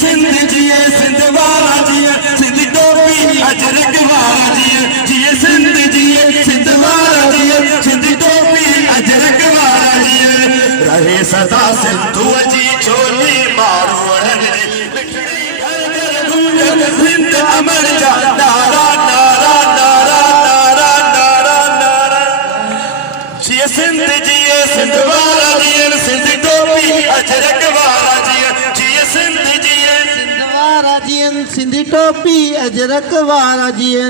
सिंध जिए सिंध वारा जिए सिंध टोपी अजरक वारा जिए जिए सिंध जिए सिंध वारा जिए सिंध टोपी अजरक वारा जिए रहे सदा सिंधु जी छोली मारवड़न जी मिठड़ी घर घर गूंजे सिंध अमर जा नारा नारा नारा नारा नारा नारा जिए सिंध जिए सिंध वारा जिए सिंध टोपी अजरक वारा जिए जिए सिंध जिए सिंध वारा जिए सिंध टोपी अजरक वारा जिए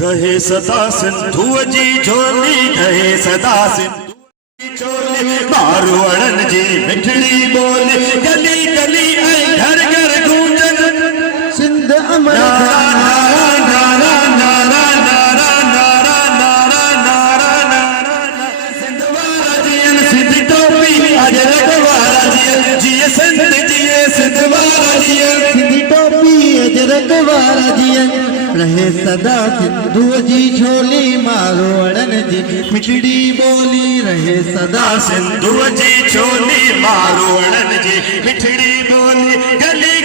रहे सदा सिंधु जी झोली रहे सदा सिंधु जी झोली मारवड़न जी मिठड़ी बोली गली गली घर घर गूंजन सिंध अमर नारा नारा नारा नारा नारा नारा नारा नारा सिंध वारा जियन सिंध टोपी अजरक वारा जियन जिए सिंध जिए सिंध वारा जियन सिंध टोपी अजरक वारा जियन रहे सदा सिंधु जी झोली मारवड़न जी मिठड़ी बोली रहे सदा सिंधु जी झोली मारवड़न जी मिठड़ी बोली गली